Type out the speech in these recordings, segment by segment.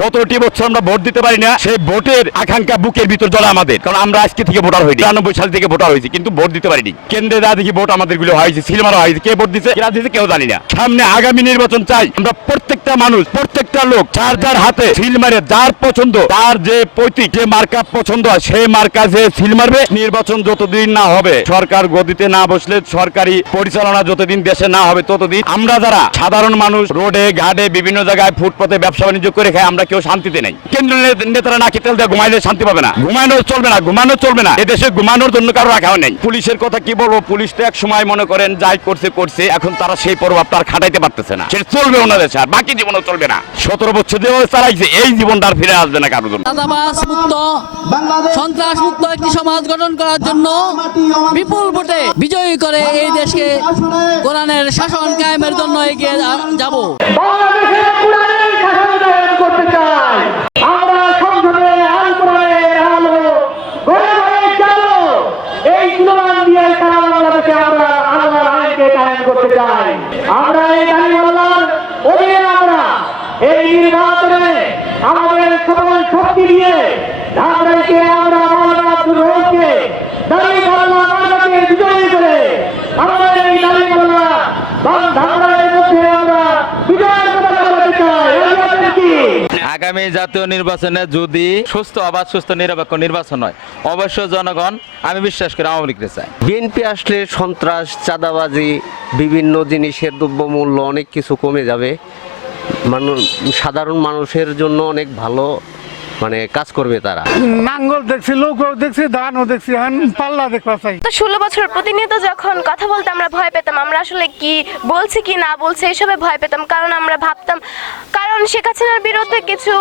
17টি বছর আমরা ভোট দিতে পারি না, সেই ভোটের আকাঙ্ক্ষা বুকের ভিতর জ্বলে আমাদের, কারণ আমরা আজকে থেকে ভোটার হইনি, 93 সাল থেকে ভোটার হয়েছি, কিন্তু ভোট দিতে পারিনি। কেন্দ্রে যা দেখি ভোট আমাদের গুলো হয়েছে, সিলমারা হয়েছে, কে ভোট দিচ্ছে কেরা দিচ্ছে কেউ জানি না। সামনে আগামী নির্বাচন চাই আমরা, প্রত্যেকটা মানুষ প্রত্যেকটা লোক যার যার হাতে সিল মারে, যার পছন্দ তার যে প্রতীক যে মার্কা পছন্দ হয় সেই মার্কা যে সিল মারবে। নির্বাচন যতদিন না হবে, সরকার গদিতে না বসলে, সরকারি পরিচালনা যতদিন দেশে না হবে, ততদিন আমরা যারা সাধারণ মানুষ রোডে ঘাটে বিভিন্ন জায়গায় ফুটপাতে ব্যবসা বাণিজ্য করে খাই, আমরা কেউ শান্তিতে নাই। কেন্দ্রীয় নেতারা নাকি তেল দিয়ে ঘুমাইলে শান্তি পাবে না, ঘুমানো চলবে না, ঘুমানো চলবে না, এদেশে ঘুমানোর জন্য কারো রাখাও নেই। পুলিশের কথা কি বলবো, পুলিশ তো এক সময় মনে করেন যাই করছে, এখন তারা সেই প্রভাব তার খাটাইতে পারতেছে না, সেটা চলবে ওনাদের, আর বাকি জীবনও চলবে না। 17 বছর যেভাবে চালাইছে এই জীবনটা আর ফিরে আসবে না কারোর জন্য। চাঁদাবাজ মুক্ত, সন্ত্রাস মুক্ত একটি সমাজ গঠন করার জন্য বিপুল ভোটে বিজয়ী করে এই দেশকে কোরআনের শাসন কায়েমের জন্য এগিয়ে যাব। করতে চাই আমরা সংসদে আইন প্রণয়নের আলো ঘরে ঘরে চালো, এই স্লোগান দিয়ে সারা বাংলাদেশে আমরা আল্লাহর আইনকে কায়েম করতে চাই। আমরা এই দাঁড়িপাল্লার অধীনে আমরা এই নির্বাচনে আমাদের সকল শক্তি দিয়ে ধামরাইকে আমরা মাওলানা আব্দুর রহিমকে দাঁড়িপাল্লা মার্কাকে বিজয়ী করে আমাদের এই দাঁড়িপাল্লা ধামরাইয়ের মধ্যে আমরা বিজয়ের পতাকা উড়াতে চাই। আগামী জাতীয় নির্বাচনে যদি সুস্থ অবাধ সুস্থ নিরপেক্ষ নির্বাচন হয়, অবশ্য জনগণ আমি বিশ্বাস করি আওয়ামী লীগকে চায়। বিএনপি আসলে সন্ত্রাস, চাঁদাবাজি, বিভিন্ন জিনিসের দ্রব্যমূল্য অনেক কিছু কমে যাবে, সাধারণ মানুষের জন্য অনেক ভালো কাজ করবে তারা। নাঙ্গল দেখছি, লোকও দেখছি, ধানও দেখছি, পাল্লা দেখতে চাই। তো 16 বছর প্রতিনিয়ত যখন কথা বলতে আমরা ভয় পেতাম, আমরা আসলে কি বলছি কি না বলছি এসবে ভয় পেতাম, কারণ আমরা ভাবতাম কারণ শেখ হাসিনার বিরুদ্ধে কিছু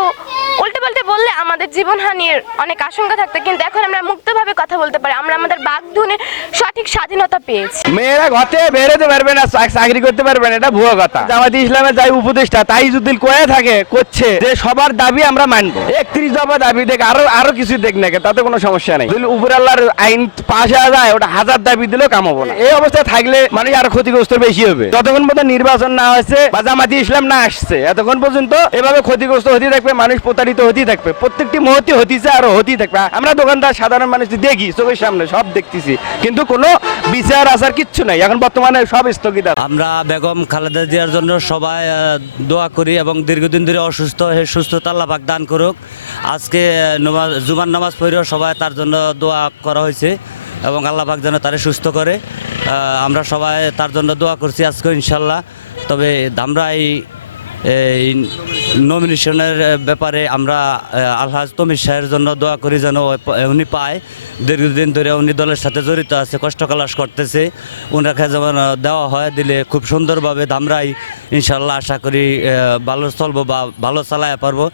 উল্টে পাল্টে বললে আমাদের জীবনহানির অনেক আশঙ্কা থাকতো, কিন্তু এখন আমরা মুক্তভাবে কথা বলতে পারি, আমরা আমাদের বাকধনের সঠিক স্বাধীনতা পেয়েছি। মেয়েরা ঘরে বেরোতে পারবে না, চাকরি করতে পারবে না, এটা ভুয়া কথা। জামায়াতে ইসলামের যাই উপদেষ্টা তাই যদি কয়ে থাকে করছে যে সবার দাবি আমরা মানবো, 31 দফা দাবি দেখ, আরো কিছু দেখ না, তাতে কোনো সমস্যা নেই। যদি উপর আল্লাহর আইন পাশ হয়ে যায়, ওটা 1000 দাবি দিলেও কাম হবো না। এই অবস্থায় থাকলে মানে আরো ক্ষতিগ্রস্ত বেশি হবে। যতক্ষণ পর্যন্ত নির্বাচন না হয়েছে বা জামায়াতে ইসলাম না আসছে, এতক্ষণ পর্যন্ত এভাবে ক্ষতিগ্রস্ত হতে থাকবে, মানুষ প্রতারিত হতেই থাকবে, প্রত্যেকটি মুহূর্তে হতিছে আরো হতেই থাকবে। আমরা দোকানদার সাধারণ মানুষ দেখি চোখের সামনে সব দেখতেছি, কিন্তু কোনো বিচার আচার কিচ্ছু নাই, এখন বর্তমানে সব স্থগিত। আমরা বেগম খালেদা জিয়ার জন্য সবাই দোয়া করি এবং দীর্ঘদিন ধরে অসুস্থ হয়ে সুস্থতা আল্লাহ পাক দান করুক। আজকে জুমার নামাজ পড়েও সবাই তার জন্য দোয়া করা হয়েছে এবং আল্লাহ পাক যেন তারে সুস্থ করে, আমরা সবাই তার জন্য দোয়া করছি আজকে ইনশাল্লাহ। তবে ধামরাই এই নমিনেশনের ব্যাপারে আমরা আলহাজ তমির শাহের জন্য দোয়া করি যেন উনি পায়। দীর্ঘদিন ধরে উনি দলের সাথে জড়িত আছে, কষ্ট কালাস করতেছে, ওনাকে যেমন দেওয়া হয়, দিলে খুব সুন্দরভাবে ধামরাই ইনশাল্লাহ আশা করি ভালো চলবো বা ভালো চালাতে পারবো।